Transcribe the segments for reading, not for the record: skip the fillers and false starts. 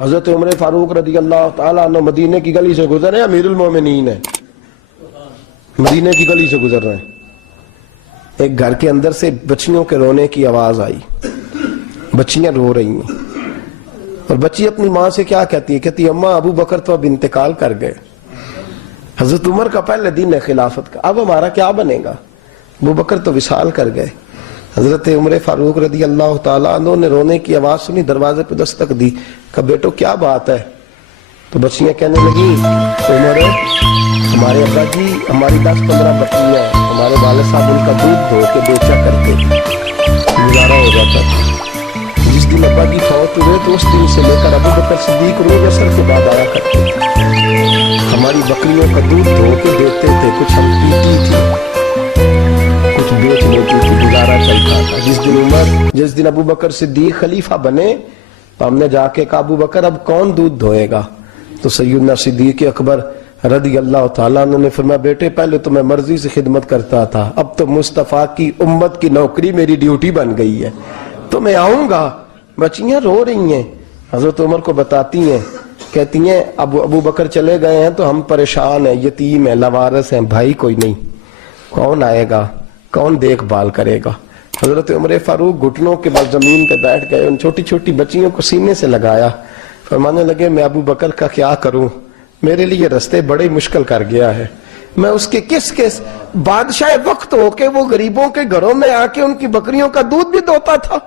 حضرت عمر فاروق رضی اللہ تعالیٰ عنہ مدینے کی گلی سے گزر رہے ہیں، امیر المومنین ہے، مدینے کی گلی سے گزر رہے ہیں، ایک گھر کے اندر سے بچیوں کے رونے کی آواز آئی، بچیاں رو رہی ہیں، اور بچی اپنی ماں سے کیا کہتی ہے؟ کہتی ہے اماں ابو بکر تو اب انتقال کر گئے، حضرت عمر کا پہلے دن ہے خلافت کا، اب ہمارا کیا بنے گا؟ ابو بکر تو وصال کر گئے۔ حضرت عمر فاروق رضی اللہ تعالیٰ عنہ نے رونے کی آواز سنی، دروازے پہ دستک دی، کہا بیٹو کیا بات ہے؟ تو بچیاں کہنے لگی عمر ہمارے ابا جی ہماری 10-15 بکریاں ہیں، ہمارے والد صاحب ان کا دودھ دھو کے بیچا کرتے، گزارا ہو جاتا تھا۔ جس دن ابا جی فوت ہوئے تو اس دن سے لے کر ابو بکر صدیق روز اثر کے بعد آیا کرتے تھے، ہماری بکریوں کا دودھ دھو کے دیتے تھے، کچھ ہم پیتی تھی، کچھ بیچ لیتی تھی، گزارا چلتا تھا۔ جس دن ابو بکر صدیق خلیفہ بنے تو ہم نے جا کے کہا ابو بکر اب کون دودھ دھوئے گا؟ تو سیدنا صدیق اکبر رضی اللہ تعالیٰ عنہ نے فرمایا بیٹے پہلے تو میں مرضی سے خدمت کرتا تھا، اب تو مصطفیٰ کی امت کی نوکری میری ڈیوٹی بن گئی ہے، تو میں آؤں گا۔ بچیاں رو رہی ہیں، حضرت عمر کو بتاتی ہیں، کہتی ہیں ابو بکر چلے گئے ہیں تو ہم پریشان ہیں، یتیم ہیں، لاوارث ہیں، بھائی کوئی نہیں، کون آئے گا، کون دیکھ بھال کرے گا؟ حضرت عمر فاروق گھٹنوں کے بل زمین پہ بیٹھ گئے، ان چھوٹی چھوٹی بچیوں کو سینے سے لگایا، فرمانے لگے میں ابو بکر کا کیا کروں، میرے لیے رستے بڑے مشکل کر گیا ہے، میں اس کے کس بادشاہ وقت ہو کے وہ غریبوں کے گھروں میں آ کے ان کی بکریوں کا دودھ بھی دوتا تھا،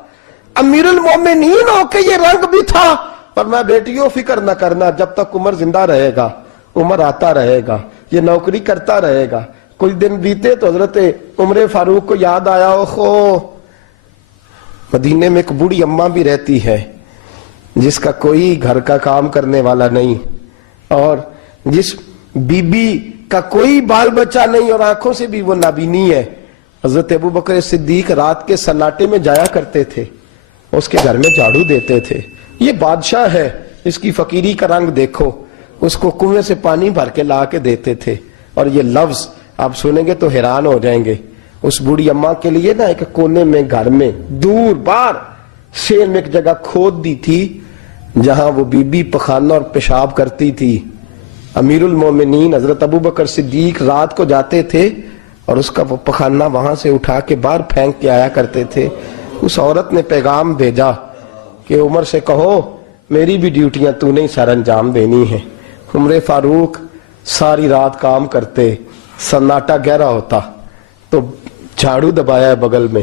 امیر المومنین ہو کے یہ رنگ بھی تھا۔ پر میں بیٹیوں فکر نہ کرنا، جب تک عمر زندہ رہے گا، عمر آتا رہے گا، یہ نوکری کرتا رہے گا۔ کچھ دن بیتے تو حضرت عمر فاروق کو یاد آیا اوہو مدینے میں ایک بوڑھی اماں بھی رہتی ہے جس کا کوئی گھر کا کام کرنے والا نہیں، اور جس بی بی کا کوئی بال بچہ نہیں اور آنکھوں سے بھی وہ نابینی ہے۔ حضرت ابو بکر صدیق رات کے سناٹے میں جایا کرتے تھے، اس کے گھر میں جھاڑو دیتے تھے، یہ بادشاہ ہے، اس کی فقیری کا رنگ دیکھو، اس کو کنویں سے پانی بھر کے لا کے دیتے تھے۔ اور یہ لفظ آپ سنیں گے تو حیران ہو جائیں گے، اس بوڑھی اماں کے لیے نا ایک کونے میں گھر میں دور بار شیر میں ایک جگہ کھود دی تھی جہاں وہ بی بی پخانہ اور پیشاب کرتی تھی۔ امیر المومنین حضرت ابو بکر صدیق رات کو جاتے تھے اور اس کا وہ پخانہ وہاں سے اٹھا کے باہر پھینک کے آیا کرتے تھے۔ اس عورت نے پیغام بھیجا کہ عمر سے کہو میری بھی ڈیوٹیاں تو نہیں سر انجام دینی ہیں۔ عمر فاروق ساری رات کام کرتے، سناٹا گہرا ہوتا تو جھاڑو دبایا ہے بغل میں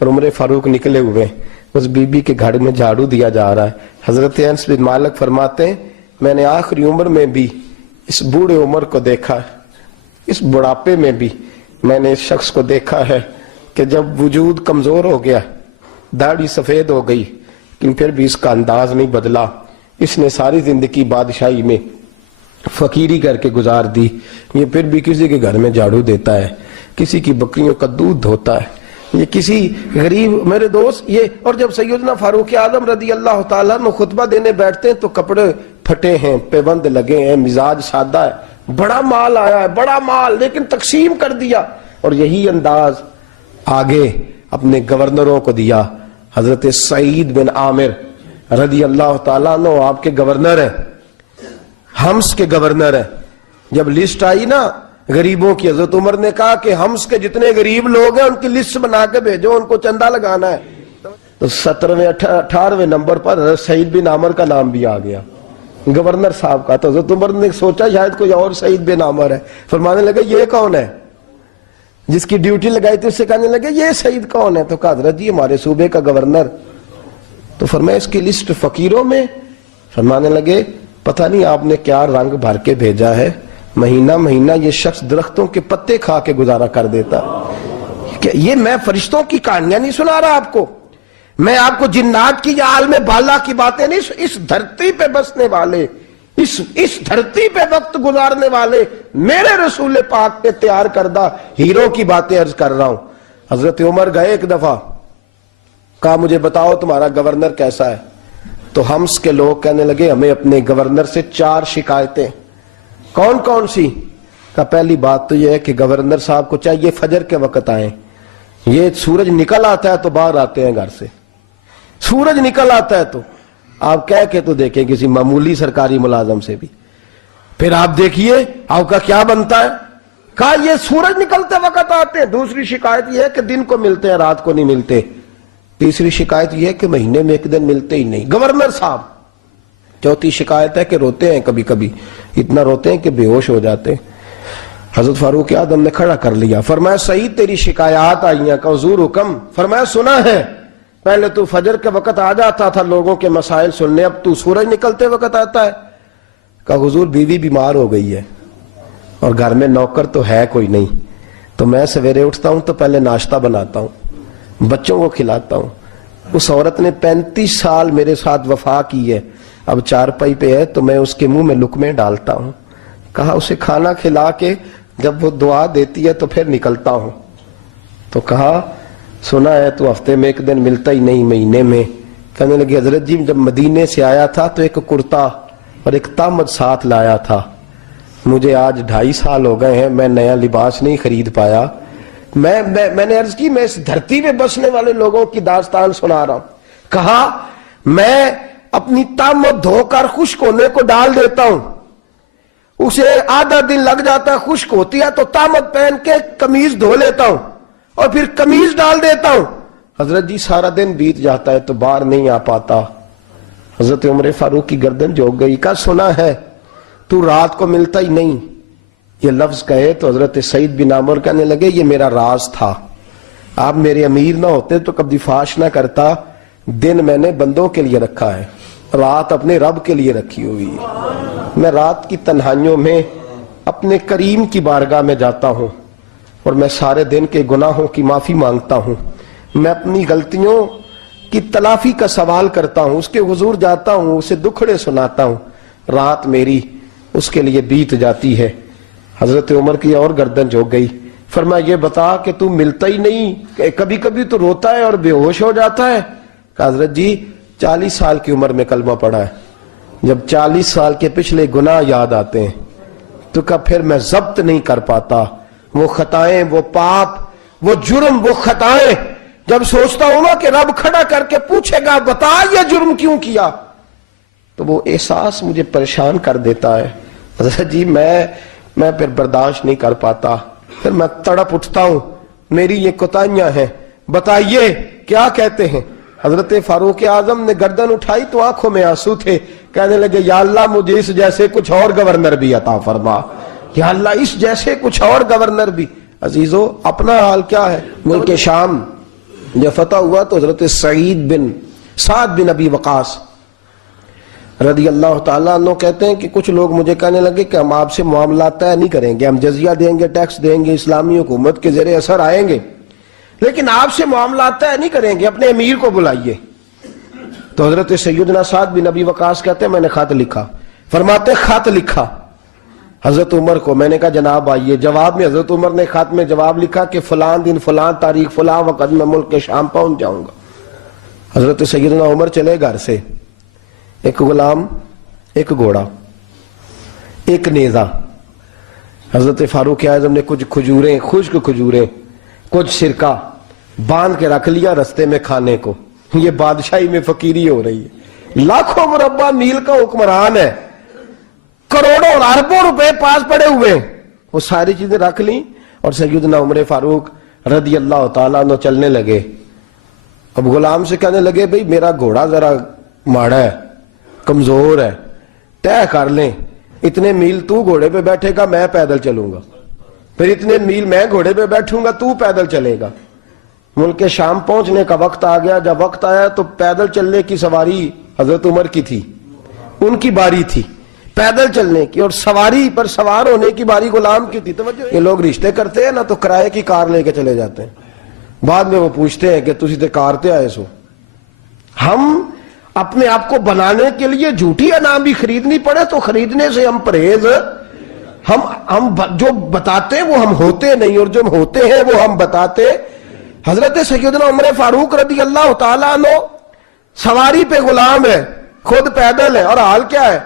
اور عمر فاروق نکلے ہوئے، اس بی بی کے گھر میں جھاڑو دیا جا رہا ہے۔ حضرت انس بن مالک فرماتے ہیں میں نے آخری عمر میں بھی اس بوڑھے عمر کو دیکھا ہے، اس بڑھاپے میں بھی میں نے اس شخص کو دیکھا ہے کہ جب وجود کمزور ہو گیا، داڑھی سفید ہو گئی، لیکن پھر بھی اس کا انداز نہیں بدلا، اس نے ساری زندگی بادشاہی میں فقیری کر کے گزار دی، یہ پھر بھی کسی کے گھر میں جھاڑو دیتا ہے، کسی کی بکریوں کا دودھ دھوتا ہے، یہ کسی غریب میرے دوست یہ۔ اور جب سیدنا فاروق اعظم رضی اللہ تعالیٰ نے خطبہ دینے بیٹھتے ہیں تو کپڑے پھٹے ہیں، پیبند لگے ہیں، مزاج سادہ ہے، بڑا مال آیا ہے، بڑا مال، لیکن تقسیم کر دیا، اور یہی انداز آگے اپنے گورنروں کو دیا۔ حضرت سعید بن عامر رضی اللہ تعالیٰ عنہ آپ کے گورنر ہیں، حمص کے گورنر ہیں۔ جب لسٹ آئی نا غریبوں کی، حضرت عمر نے کہا کہ حمص کے جتنے غریب لوگ ہیں ان کی لسٹ بنا کے بھیجو، ان کو چندہ لگانا ہے۔ تو 17ویں 18ویں نمبر پر حضرت سعید بن عامر کا نام بھی آ گیا، گورنر صاحب کا۔ تو حضرت عمر نے سوچا شاید کوئی اور سعید بن عامر ہے، فرمانے لگے یہ کون ہے؟ جس کی ڈیوٹی لگائی تھی اس سے کہنے لگے یہ سعید کون ہے؟ تو کہا حضرت جی ہمارے صوبے کا گورنر۔ تو فرمایا اس کی لسٹ فقیروں میں؟ فرمانے لگے پتہ نہیں آپ نے کیا رنگ بھر کے بھیجا ہے، مہینہ مہینہ یہ شخص درختوں کے پتے کھا کے گزارا کر دیتا۔ کہ یہ میں فرشتوں کی کہانیاں نہیں سنا رہا آپ کو، میں آپ کو جنات کی یا عالم بالا کی باتیں نہیں، اس دھرتی پہ بسنے والے، اس دھرتی پہ وقت گزارنے والے میرے رسول پاک کے تیار کردہ ہیرو کی باتیں عرض کر رہا ہوں۔ حضرت عمر گئے ایک دفعہ، کہا مجھے بتاؤ تمہارا گورنر کیسا ہے؟ تو حمص کے لوگ کہنے لگے ہمیں اپنے گورنر سے 4 شکایتیں۔ کون کون سی؟ کہا پہلی بات تو یہ ہے کہ گورنر صاحب کو چاہیے فجر کے وقت آئیں، یہ سورج نکل آتا ہے تو باہر آتے ہیں گھر سے، سورج نکل آتا ہے تو آپ کہہ کے تو دیکھیں کسی معمولی سرکاری ملازم سے بھی. پھر آپ دیکھیے آپ کا کیا بنتا ہے. کہا یہ سورج نکلتے وقت آتے ہیں. دوسری شکایت یہ ہے کہ دن کو ملتے ہیں رات کو نہیں ملتے. تیسری شکایت یہ ہے کہ مہینے میں ایک دن ملتے ہی نہیں گورنر صاحب. چوتھی شکایت ہے کہ روتے ہیں کبھی کبھی, اتنا روتے ہیں کہ بے ہوش ہو جاتے ہیں. حضرت فاروق اعظم نے کھڑا کر لیا, فرمایا سعید تیری شکایات آئی ہیں. کہ حضور حکم. فرمایا سنا ہے, پہلے تو فجر کے وقت آ جاتا تھا لوگوں کے مسائل سننے, اب تو سورج نکلتے وقت آتا ہے. کہا حضور بیوی بیمار ہو گئی ہے اور گھر میں نوکر تو ہے کوئی نہیں, تو میں سویرے اٹھتا ہوں تو پہلے ناشتہ بناتا ہوں, بچوں کو کھلاتا ہوں. اس عورت نے 35 سال میرے ساتھ وفا کی ہے, اب چارپائی پہ ہے تو میں اس کے منہ میں لقمے ڈالتا ہوں. کہا اسے کھانا کھلا کے جب وہ دعا دیتی ہے تو پھر نکلتا ہوں. تو کہا سنا ہے تو ہفتے میں ایک دن ملتا ہی نہیں مہینے میں. کہنے لگی حضرت جی جب مدینے سے آیا تھا تو ایک کرتا اور ایک تامد ساتھ لایا تھا, مجھے آج 2.5 سال ہو گئے ہیں, میں نیا لباس نہیں خرید پایا. میں نے عرض کی میں اس دھرتی پہ بسنے والے لوگوں کی داستان سنا رہا ہوں. کہا میں اپنی تامد دھو کر خشک ہونے کو ڈال دیتا ہوں, اسے آدھا دن لگ جاتا ہے, خشک ہوتی ہے تو تامد پہن کے قمیض دھو لیتا ہوں اور پھر قمیض ڈال دیتا ہوں. حضرت جی سارا دن بیت جاتا ہے تو باہر نہیں آ پاتا. حضرت عمر فاروق کی گردن جھک گئی. کہا سنا ہے تو رات کو ملتا ہی نہیں. یہ لفظ کہے تو حضرت سعید بن عامر کہنے لگے یہ میرا راز تھا, آپ میرے امیر نہ ہوتے تو کبھی فاش نہ کرتا. دن میں نے بندوں کے لیے رکھا ہے, رات اپنے رب کے لیے رکھی ہوئی ہے. میں رات کی تنہائیوں میں اپنے کریم کی بارگاہ میں جاتا ہوں اور میں سارے دن کے گناہوں کی معافی مانگتا ہوں. میں اپنی غلطیوں کی تلافی کا سوال کرتا ہوں, اس کے حضور جاتا ہوں, اسے دکھڑے سناتا ہوں. رات میری اس کے لیے بیت جاتی ہے. حضرت عمر کی اور گردن جھک گئی. فرمایا یہ بتا کہ تو ملتا ہی نہیں, کبھی کبھی تو روتا ہے اور بے ہوش ہو جاتا ہے. کہ حضرت جی 40 سال کی عمر میں کلمہ پڑھا ہے, جب 40 سال کے پچھلے گناہ یاد آتے ہیں تو کہا پھر میں ضبط نہیں کر پاتا. وہ خطائیں, وہ پاپ, وہ جرم, وہ خطائیں جب سوچتا ہوں نا کہ رب کھڑا کر کے پوچھے گا بتا یہ جرم کیوں کیا, تو وہ احساس مجھے پریشان کر دیتا ہے. حضرت جی میں پھر برداشت نہیں کر پاتا, پھر میں تڑپ اٹھتا ہوں, میری یہ کوتاہیاں ہیں, بتائیے کیا کہتے ہیں. حضرت فاروق اعظم نے گردن اٹھائی تو آنکھوں میں آنسو تھے. کہنے لگے یا اللہ مجھے اس جیسے کچھ اور گورنر بھی عطا فرما, یا اللہ اس جیسے کچھ اور گورنر بھی. عزیزو اپنا حال کیا ہے. ملک شام جب فتح ہوا تو حضرت سعد بن ابی وقاص رضی اللہ تعالیٰ عنہ کہتے ہیں کہ کچھ لوگ مجھے کہنے لگے کہ ہم آپ سے معاملات طے نہیں کریں گے, ہم جزیہ دیں گے, ٹیکس دیں گے, اسلامی حکومت کے زیر اثر آئیں گے, لیکن آپ سے معاملات طے نہیں کریں گے, اپنے امیر کو بلائیے. تو حضرت سیدنا سعد بن ابی وقاص کہتے ہیں میں نے خط لکھا. فرماتے خط لکھا حضرت عمر کو. میں نے کہا جناب آئیے. جواب میں حضرت عمر نے خط میں جواب لکھا کہ فلان دن فلان تاریخ فلان وقت میں ملک کے شام پہنچ جاؤں گا. حضرت سیدنا عمر چلے گھر سے, ایک غلام, ایک گھوڑا, ایک نیزہ. حضرت فاروق اعظم نے کچھ کھجوریں, خشک کھجوریں, کچھ سرکہ باندھ کے رکھ لیا رستے میں کھانے کو. یہ بادشاہی میں فقیری ہو رہی ہے. لاکھوں مربع میل کا حکمران ہے, کروڑوں اور اربوں روپے پاس پڑے ہوئے, وہ ساری چیزیں رکھ لیں اور سیدنا عمر فاروق رضی اللہ تعالیٰ عنہ چلنے لگے. اب غلام سے کہنے لگے بھئی میرا گھوڑا ذرا ماڑا ہے, کمزور ہے, طے کر لیں اتنے میل تو گھوڑے پہ بیٹھے گا, میں پیدل چلوں گا, پھر اتنے میل میں گھوڑے پہ بیٹھوں گا, تو پیدل چلے گا. ملک شام پہنچنے کا وقت آ گیا. جب وقت آیا تو پیدل چلنے کی سواری حضرت عمر کی تھی, ان کی باری تھی پیدل چلنے کی, اور سواری پر سوار ہونے کی باری غلام کی تھی. توجہ, یہ لوگ رشتے کرتے ہیں نا تو کرائے کی کار لے کے چلے جاتے ہیں, بعد میں وہ پوچھتے ہیں کہ تسی تے کار تے آئے سو. ہم اپنے آپ کو بنانے کے لیے جھوٹی انعام بھی خریدنی پڑے تو خریدنے سے ہم پرہیز, ہم جو بتاتے ہیں وہ ہم ہوتے نہیں, اور جو ہوتے ہیں وہ ہم بتاتے. حضرت سیدنا عمر فاروق رضی اللہ تعالیٰ عنہ سواری پہ غلام ہے, خود پیدل ہے, اور حال کیا ہے,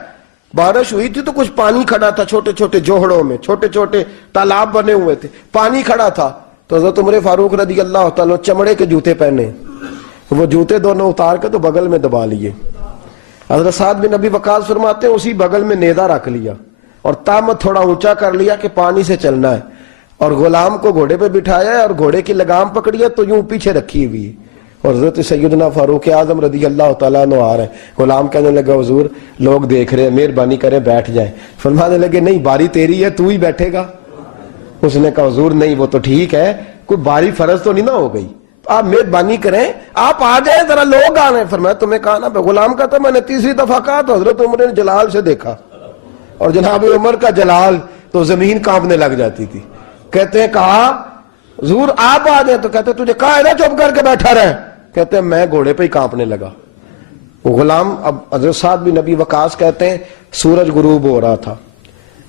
بارش ہوئی تھی تو کچھ پانی کھڑا تھا چھوٹے چھوٹے جوہڑوں میں, چھوٹے چھوٹے تالاب بنے ہوئے تھے, پانی کھڑا تھا. تو حضرت عمر فاروق رضی اللہ تعالیٰ چمڑے کے جوتے پہنے, وہ جوتے دونوں اتار کے تو بغل میں دبا لیے. حضرت سعد بن ابی وقاص فرماتے ہیں اسی بغل میں نیزہ رکھ لیا اور تامت تھوڑا اونچا کر لیا کہ پانی سے چلنا ہے، اور غلام کو گھوڑے پہ بٹھایا ہے اور گھوڑے کی لگام پکڑی ہے تو یوں پیچھے رکھی ہوئی ہے، اور حضرت سیدنا فاروق اعظم رضی اللہ تعالیٰ عنہ آ رہے ہیں۔ غلام کہنے لگا حضور لوگ دیکھ رہے ہیں، مہربانی کریں بیٹھ جائیں۔ فرمانے لگے نہیں، باری تیری ہے، تو ہی بیٹھے گا۔ اس نے کہا حضور نہیں، وہ تو ٹھیک ہے، کوئی باری فرض تو نہیں نہ ہو گئی، آپ مہربانی کریں آپ آ جائیں، ذرا لوگ آ رہے ہیں۔ فرمایا تمہیں کہا نا، غلام کہتا میں نے تیسری دفعہ کہا تو حضرت عمر نے جلال سے دیکھا، اور جناب عمر کا جلال تو زمین کانپنے لگ جاتی تھی۔ کہتے ہیں کہا حضور آپ آ جائیں، تو کہتے ہیں تجھے کہا ہے نا چپ کر کے بیٹھا رہے، کہتے ہیں میں گھوڑے پہ ہی کانپنے لگا۔ وہ غلام، اب حضرت سعد بن ابی وقاص کہتے ہیں سورج غروب ہو رہا تھا،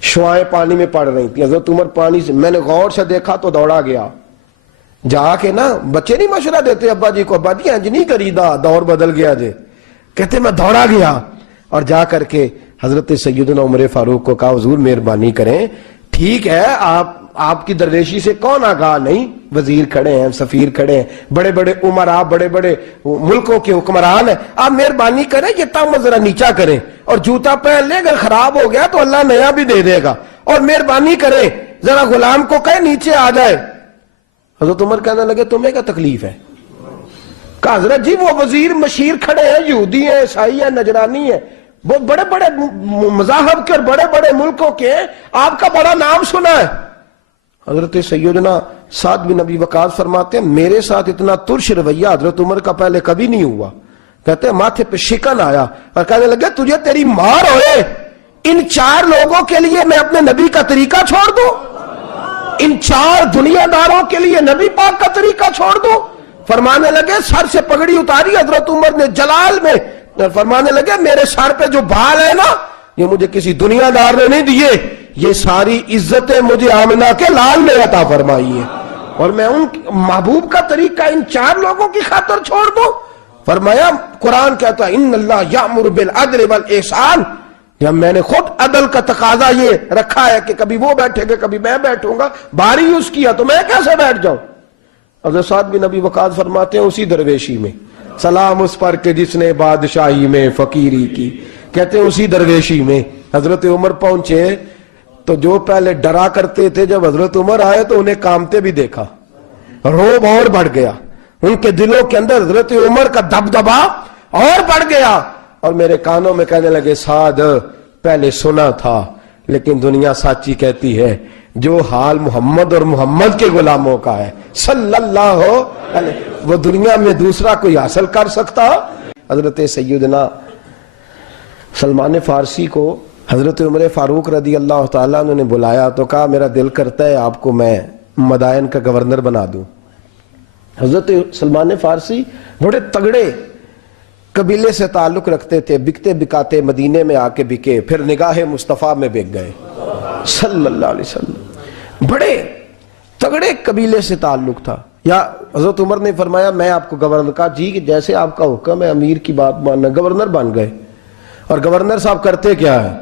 شعائیں پانی میں پڑ رہی تھی، حضرت عمر پانی سے، میں نے غور سے دیکھا تو دوڑا گیا، جا کے نا بچے نہیں مشورہ دیتے ابا جی کو، ابا جی انج نہیں کریدا، دور بدل گیا جے، کہتے میں دوڑا گیا اور جا کر کے حضرت سیدنا عمر فاروق کو کہا حضور مہربانی کریں، ٹھیک ہے آپ کی درویشی سے کون آگاہ نہیں، وزیر کھڑے ہیں، سفیر کھڑے ہیں، بڑے بڑے عمرا، بڑے بڑے ملکوں کے حکمران ہیں، آپ مہربانی کریں یہ تام ذرا نیچا کریں، اور جوتا پہن لیں، اگر خراب ہو گیا تو اللہ نیا بھی دے دے گا، اور مہربانی کریں ذرا غلام کو کہیں نیچے آ جائے۔ حضرت عمر کہنے لگے تمہیں کیا تکلیف ہے؟ کہا حضرت جی وہ وزیر مشیر کھڑے ہیں، یہودی ہیں، عیسائی ہیں، نجرانی ہیں، وہ بڑے بڑے مذاہب کے اور بڑے بڑے ملکوں کے، آپ کا بڑا نام سنا ہے۔ حضرت سیدنا سعد بن ابی وقاص فرماتے ہیں میرے ساتھ اتنا ترش رویہ حضرت عمر کا پہلے کبھی نہیں ہوا، کہتے ہیں ماتھے پہ شکن آیا اور کہنے لگے تجھے تیری مار ہوئے، ان 4 لوگوں کے لیے میں اپنے نبی کا طریقہ چھوڑ دوں، ان 4 دنیا داروں کے لیے نبی پاک کا طریقہ چھوڑ دوں۔ فرمانے لگے سر سے پگڑی اتاری حضرت عمر نے جلال میں، فرمانے لگے میرے سر پہ جو بال ہے نا یہ مجھے کسی دنیا دار نے نہیں دیے، یہ ساری عزتیں مجھے آمنہ کے لال نے عطا فرمائی ہے، اور میں ان محبوب کا طریقہ ان 4 لوگوں کی خاطر چھوڑ دوں۔ فرمایا قرآن کہتا ہے ان اللہ یأمر بالعدل والاحسان، جب میں نے خود عدل کا تقاضا یہ رکھا ہے کہ کبھی وہ بیٹھے گا کبھی میں بیٹھوں گا، باری یوز کیا تو میں کیسے بیٹھ جاؤں۔ حضرت سعد بن ابی وقاص فرماتے ہیں اسی درویشی میں سلام اس پر کہ جس نے بادشاہی میں فقیری کی، کہتے ہیں اسی درویشی میں حضرت عمر پہنچے تو جو پہلے ڈرا کرتے تھے جب حضرت عمر آئے تو انہیں کامتے بھی دیکھا، روب اور بڑھ گیا، ان کے دلوں کے اندر حضرت عمر کا دبدبا اور بڑھ گیا، اور میرے کانوں میں کہنے لگے سعد پہلے سنا تھا لیکن دنیا سچی کہتی ہے جو حال محمد اور محمد کے غلاموں کا ہے صلی اللہ علیہ، وہ دنیا میں دوسرا کوئی حاصل کر سکتا۔ حضرت سیدنا سلمان فارسی کو حضرت عمر فاروق رضی اللہ تعالیٰ عنہ نے بلایا تو کہا میرا دل کرتا ہے آپ کو میں مدائن کا گورنر بنا دوں۔ حضرت سلمان فارسی بڑے تگڑے قبیلے سے تعلق رکھتے تھے، بکتے بکاتے مدینے میں آ کے بکے، پھر نگاہ مصطفیٰ میں بک گئے صلی اللہ علیہ وسلم، بڑے تگڑے قبیلے سے تعلق تھا۔ یا حضرت عمر نے فرمایا میں آپ کو گورنر، کہا جی کہ جیسے آپ کا حکم ہے امیر کی بات ماننا، گورنر بن گئے۔ اور گورنر صاحب کرتے کیا ہے؟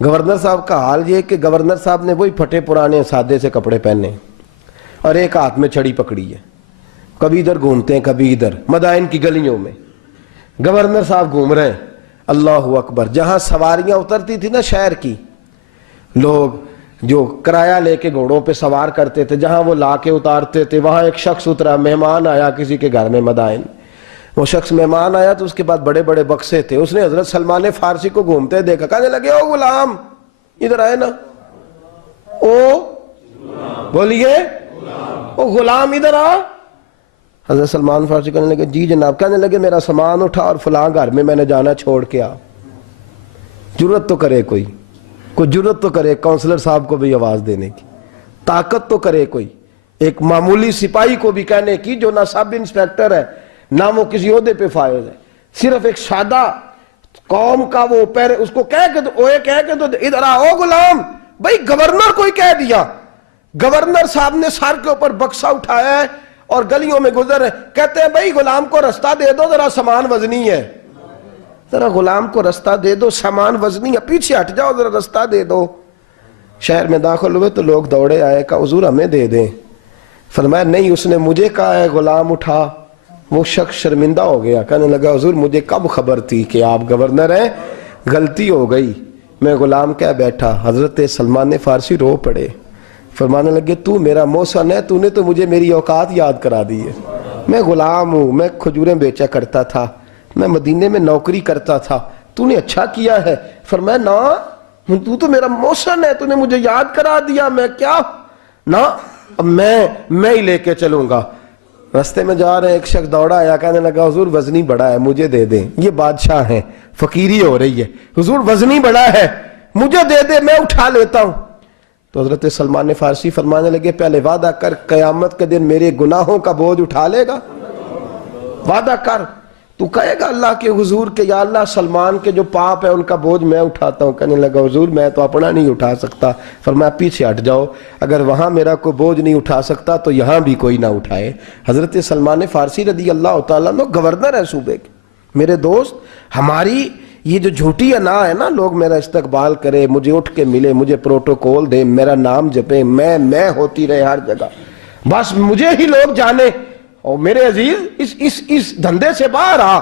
گورنر صاحب کا حال یہ کہ گورنر صاحب نے وہی پھٹے پرانے سادے سے کپڑے پہنے اور ایک ہاتھ میں چھڑی پکڑی ہے، کبھی ادھر گھومتے ہیں کبھی ادھر، مدائن کی گلیوں میں گورنر صاحب گھوم رہے ہیں۔ اللہ اکبر، جہاں سواریاں اترتی تھی نا شہر کی، لوگ جو کرایہ لے کے گھوڑوں پہ سوار کرتے تھے، جہاں وہ لا کے اتارتے تھے، وہاں ایک شخص اترا، مہمان آیا کسی کے گھر میں مدائن، وہ شخص مہمان آیا تو اس کے بعد بڑے بڑے بکسے تھے، اس نے حضرت سلمان فارسی کو گھومتے دیکھا، کہنے لگے او غلام ادھر آئے نا، او بولیے او غلام ادھر آ۔ حضرت سلمان فارسی کہنے لگے جی جناب، کہنے لگے میرا سامان اٹھا اور فلاں گھر میں نے جانا، چھوڑ کے آ۔ جرت تو کرے کوئی جرت تو کرے کونسلر صاحب کو بھی آواز دینے کی، طاقت تو کرے کوئی، ایک معمولی سپاہی کو بھی کہنے کی جو نہ سب انسپیکٹر ہے نہ وہ کسی عہدے پہ فائز ہے، صرف ایک سادہ قوم کا وہ پیر، اس کو کہہ کے تو ادھر آؤ غلام، بھائی گورنر کوئی کہہ دیا۔ گورنر صاحب نے سر کے اوپر بکسا اٹھایا ہے اور گلیوں میں گزر رہے، کہتے ہیں بھائی غلام کو رستہ دے دو، ذرا سامان وزنی ہے، ذرا غلام کو رستہ دے دو، سامان وزنی ہے، پیچھے ہٹ جاؤ، ذرا رستہ دے دو۔ شہر میں داخل ہوئے تو لوگ دوڑے آئے، کہا حضور ہمیں دے دیں۔ فرمایا نہیں، اس نے مجھے کہا ہے غلام اٹھا، وہ شخص شرمندہ ہو گیا، کہنے لگا حضور مجھے کب خبر تھی کہ آپ گورنر ہیں، غلطی ہو گئی، میں غلام کہہ بیٹھا۔ حضرت سلمان فارسی رو پڑے، فرمانے لگے تو میرا محسن ہے، تو نے تو مجھے میری اوقات یاد کرا دی ہے، میں غلام ہوں، میں کھجوریں بیچا کرتا تھا، میں مدینے میں نوکری کرتا تھا، تو نے اچھا کیا ہے۔ فرمایا نا تو میرا محسن ہے، تو نے مجھے یاد کرا دیا، میں کیا نا اب میں ہی لے کے چلوں گا۔ رستے میں جا رہے ایک شخص دوڑا آیا، کہنے لگا حضور وزنی بڑا ہے مجھے دے دیں، یہ بادشاہ ہیں، فقیری ہو رہی ہے، حضور وزنی بڑا ہے مجھے دے دے میں اٹھا لیتا ہوں۔ تو حضرت سلمان فارسی فرمانے لگے پہلے وعدہ کر قیامت کے دن میرے گناہوں کا بوجھ اٹھا لے گا، وعدہ کر، تو کہے گا اللہ کے حضور کہ یا اللہ سلمان کے جو پاپ ہے ان کا بوجھ میں اٹھاتا ہوں۔ کہنے لگا حضور میں تو اپنا نہیں اٹھا سکتا۔ فرمایا پیچھے ہٹ جاؤ، اگر وہاں میرا کوئی بوجھ نہیں اٹھا سکتا تو یہاں بھی کوئی نہ اٹھائے۔ حضرت سلمان فارسی رضی اللہ تعالیٰ عنہ گورنر ہے صوبے کے۔ میرے دوست ہماری یہ جو جھوٹی انا ہے نا، لوگ میرا استقبال کرے، مجھے اٹھ کے ملے، مجھے پروٹوکول دے، میرا نام جپے، میں ہوتی رہے ہر جگہ، بس مجھے ہی لوگ جانے۔ اور میرے عزیز اس دھندے سے باہر آ،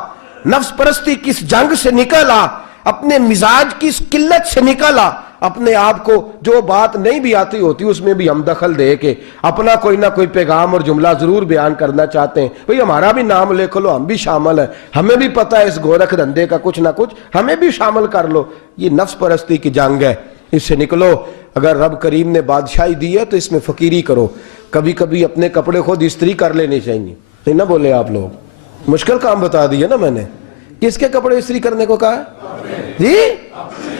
نفس پرستی کی اس جنگ سے نکل آ، اپنے مزاج کی اس قلت سے نکل آ، اپنے آپ کو جو بات نہیں بھی آتی ہوتی اس میں بھی ہم دخل دے کے اپنا کوئی نہ کوئی پیغام اور جملہ ضرور بیان کرنا چاہتے ہیں۔ بھئی ہمارا بھی نام لکھ لو، ہم بھی شامل ہیں، ہمیں بھی پتہ ہے اس گورکھ دھندے کا کچھ نہ کچھ، ہمیں بھی شامل کر لو۔ یہ نفس پرستی کی جنگ ہے، اس سے نکلو۔ اگر رب کریم نے بادشاہی دی ہے تو اس میں فقیری کرو، کبھی کبھی اپنے کپڑے خود استری کر لینے چاہیے، نہیں نہ بولے آپ لوگ، مشکل کام بتا دیا نا میں نے۔ کس کے کپڑے استری کرنے کو کہا ہے جی؟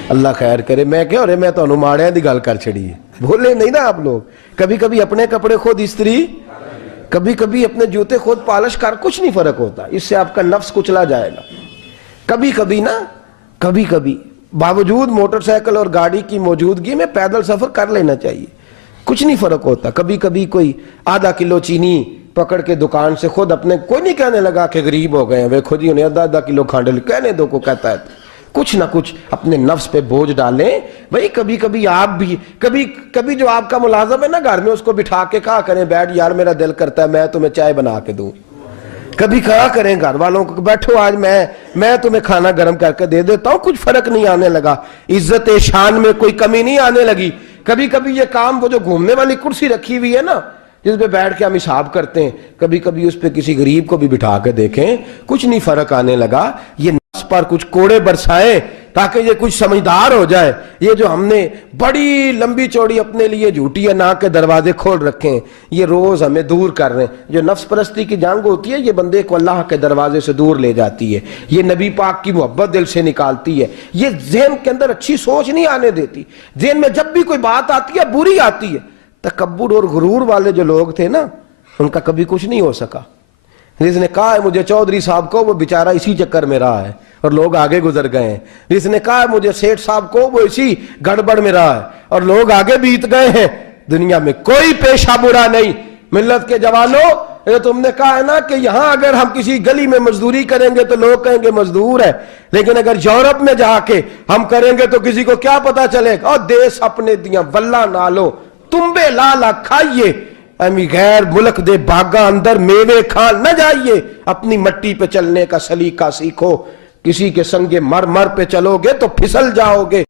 اللہ خیر کرے، میں کیا رہے میں تو انماڑیاں دی گل کر چھڑی ہے، بولے نہیں نا آپ لوگ۔ کبھی کبھی اپنے کپڑے خود استری، کبھی کبھی اپنے جوتے خود پالش کر، کچھ نہیں فرق ہوتا، اس سے آپ کا نفس کچلا جائے گا۔ کبھی کبھی نا، کبھی کبھی باوجود موٹر سائیکل اور گاڑی کی موجودگی میں پیدل سفر کر لینا چاہیے، کچھ نہیں فرق ہوتا۔ کبھی کبھی کوئی آدھا کلو چینی پکڑ کے دکان سے خود اپنے، کوئی نہیں کہنے لگا کہ غریب ہو گئے ہیں، ویکھو جی انہیں آدھا کلو کھانڈل، کہنے دو کو کہتا ہے، کچھ نہ کچھ اپنے نفس پہ بوجھ ڈالیں۔ بھئی کبھی کبھی آپ بھی، کبھی جو آپ کا ملازم ہے نا گھر میں، اس کو بٹھا کے کہا کریں بیٹھ یار میرا دل کرتا ہے میں تمہیں چائے بنا کے دوں۔ کبھی کہا کریں گھر والوں کو بیٹھو آج میں تمہیں کھانا گرم کر کے دے دیتا ہوں، کچھ فرق نہیں آنے لگا، عزت شان میں کوئی کمی نہیں آنے لگی۔ کبھی کبھی یہ کام، وہ جو گھومنے والی کرسی رکھی ہوئی ہے نا جس پہ بیٹھ کے ہم حساب کرتے ہیں، کبھی کبھی اس پہ کسی غریب کو بھی بٹھا کے دیکھیں، کچھ نہیں فرق آنے لگا۔ یہ نفس پر کچھ کوڑے برسائیں تاکہ یہ کچھ سمجھدار ہو جائے۔ یہ جو ہم نے بڑی لمبی چوڑی اپنے لیے جھوٹی انا کے دروازے کھول رکھے ہیں، یہ روز ہمیں دور کر رہے ہیں۔ جو نفس پرستی کی جنگ ہوتی ہے یہ بندے کو اللہ کے دروازے سے دور لے جاتی ہے، یہ نبی پاک کی محبت دل سے نکالتی ہے، یہ ذہن کے اندر اچھی سوچ نہیں آنے دیتی۔ ذہن میں جب بھی کوئی بات آتی ہے بری آتی ہے۔ تکبر اور غرور والے جو لوگ تھے نا ان کا کبھی کچھ نہیں ہو سکا۔ جس نے کہا ہے مجھے چودھری صاحب کو، وہ بیچارہ اسی چکر میں رہا ہے اور لوگ آگے گزر گئے ہیں۔ جس نے کہا ہے مجھے سیٹھ صاحب کو، وہ اسی گڑبڑ میں رہا ہے اور لوگ آگے بیت گئے ہیں۔ دنیا میں کوئی پیشہ برا نہیں۔ ملت کے جوانوں، یہ تم نے کہا ہے نا کہ یہاں اگر ہم کسی گلی میں مزدوری کریں گے تو لوگ کہیں گے مزدور ہے، لیکن اگر یورپ میں جا کے ہم کریں گے تو کسی کو کیا پتا چلے گا؟ اور دیس اپنے دیاں ولہ نالو تمبے لالا کھائیے، امی غیر ملک دے باغاں اندر میوے کھان نہ جائیے، اپنی مٹی پہ چلنے کا سلیقہ سیکھو، کسی کے سنگ مرمر پہ چلو گے تو پھسل جاؤ گے۔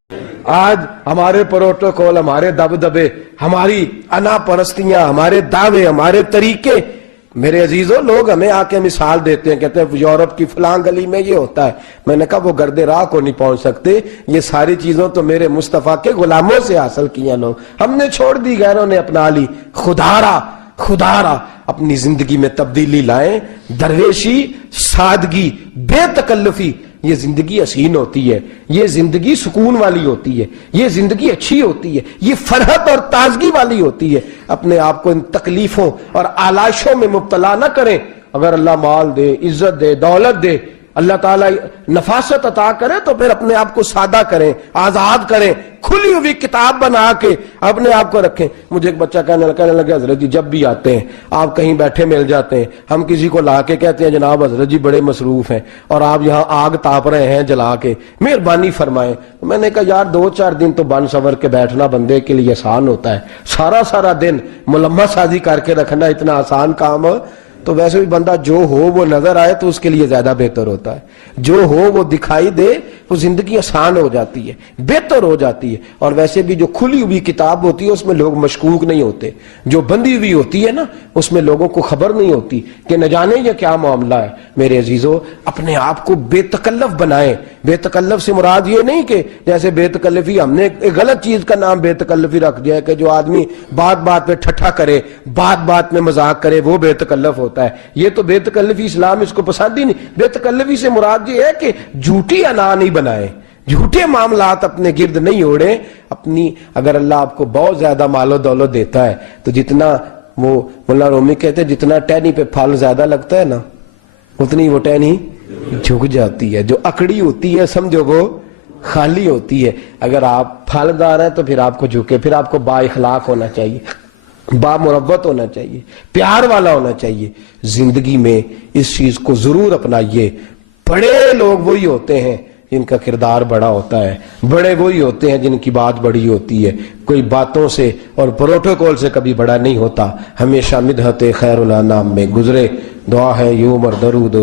آج ہمارے پروٹوکول، ہمارے دبدبے، ہماری انا پرستیاں، ہمارے دعوے، ہمارے طریقے، میرے عزیزوں لوگ ہمیں آ کے مثال دیتے ہیں، کہتے ہیں یورپ کی فلاں گلی میں یہ ہوتا ہے۔ میں نے کہا وہ گرد راہ کو نہیں پہنچ سکتے، یہ ساری چیزوں تو میرے مصطفیٰ کے غلاموں سے حاصل کیا لوگ، ہم نے چھوڑ دی، غیروں نے اپنا لی۔ خدارا اپنی زندگی میں تبدیلی لائیں، درویشی، سادگی، بے تکلفی، یہ زندگی حسین ہوتی ہے، یہ زندگی سکون والی ہوتی ہے، یہ زندگی اچھی ہوتی ہے، یہ فرحت اور تازگی والی ہوتی ہے۔ اپنے آپ کو ان تکلیفوں اور آلائشوں میں مبتلا نہ کریں۔ اگر اللہ مال دے، عزت دے، دولت دے، اللہ تعالیٰ نفاست عطا کرے تو پھر اپنے آپ کو سادہ کریں، آزاد کریں، کھلی ہوئی کتاب بنا کے اپنے آپ کو رکھیں۔ مجھے ایک بچہ کہنے لگا حضرت جی جب بھی آتے ہیں آپ کہیں بیٹھے مل جاتے ہیں، ہم کسی کو لا کے کہتے ہیں جناب حضرت جی بڑے مصروف ہیں اور آپ یہاں آگ تاپ رہے ہیں جلا کے، مہربانی فرمائیں۔ میں نے کہا یار 2-4 دن تو بن سور کے بیٹھنا بندے کے لیے آسان ہوتا ہے، سارا دن ملمہ سازی کر کے رکھنا اتنا آسان کام تو ویسے بھی بندہ جو ہو وہ نظر آئے تو اس کے لیے زیادہ بہتر ہوتا ہے، جو ہو وہ دکھائی دے وہ زندگی آسان ہو جاتی ہے، بہتر ہو جاتی ہے۔ اور ویسے بھی جو کھلی ہوئی کتاب ہوتی ہے اس میں لوگ مشکوک نہیں ہوتے، جو بندی ہوئی ہوتی ہے نا اس میں لوگوں کو خبر نہیں ہوتی کہ نہ جانے یہ کیا معاملہ ہے۔ میرے عزیزو، اپنے آپ کو بے تکلف بنائیں۔ بے تکلف سے مراد یہ نہیں کہ جیسے بے تکلفی ہم نے ایک غلط چیز کا نام بے تکلفی رکھ دیا ہے کہ جو آدمی بات بات پہ ٹھٹھا کرے، بات بات میں مذاق کرے، وہ بے تکلف ہوتا ہے۔ یہ تو بے تکلفی اسلام اس کو پسند ہی نہیں۔ بے تکلفی سے مراد یہ ہے کہ جھوٹی انا نہیں بنائے، جھوٹے معاملات اپنے گرد نہیں اوڑے۔ اپنی اگر اللہ آپ کو بہت زیادہ مال و دولت دیتا ہے تو جتنا وہ مولانا رومی کہتے ہیں جتنا ٹہنی پہ پھل زیادہ لگتا ہے نا اتنی وہ ٹہنی جھک جاتی ہے، جو اکڑی ہوتی ہے سمجھو وہ خالی ہوتی ہے۔ اگر آپ پھلدار ہیں تو پھر آپ کو جھکے، پھر آپ کو با اخلاق ہونا چاہیے، با مروت ہونا چاہیے، پیار والا ہونا چاہیے۔ زندگی میں اس چیز کو ضرور اپنائیے۔ بڑے لوگ وہی ہوتے ہیں جن کا کردار بڑا ہوتا ہے، بڑے وہی ہوتے ہیں جن کی بات بڑی ہوتی ہے۔ کوئی باتوں سے اور پروٹوکول سے کبھی بڑا نہیں ہوتا، ہمیشہ مدحت خیر الانام میں گزرے۔ دعا ہے یوں مر درود